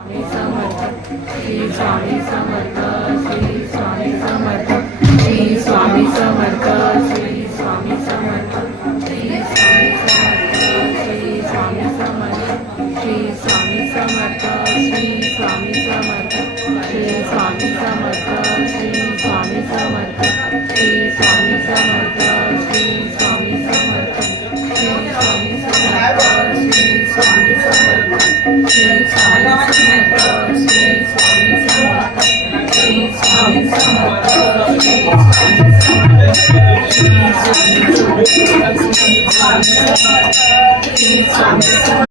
Shri Swami Samarth Shri Swami Samarth Shri Swami Samarth Shri Swami Samarth Shri Swami Samarth Shri Swami Samarth Shri Swami Samarth Shri Swami Samarth Shri Swami Samarth Shri Swami Samarth Shri Swami Samarth Shri Swami Samarth Shri Swami Samarth Shri Swami Samarth Shri Swami Samarth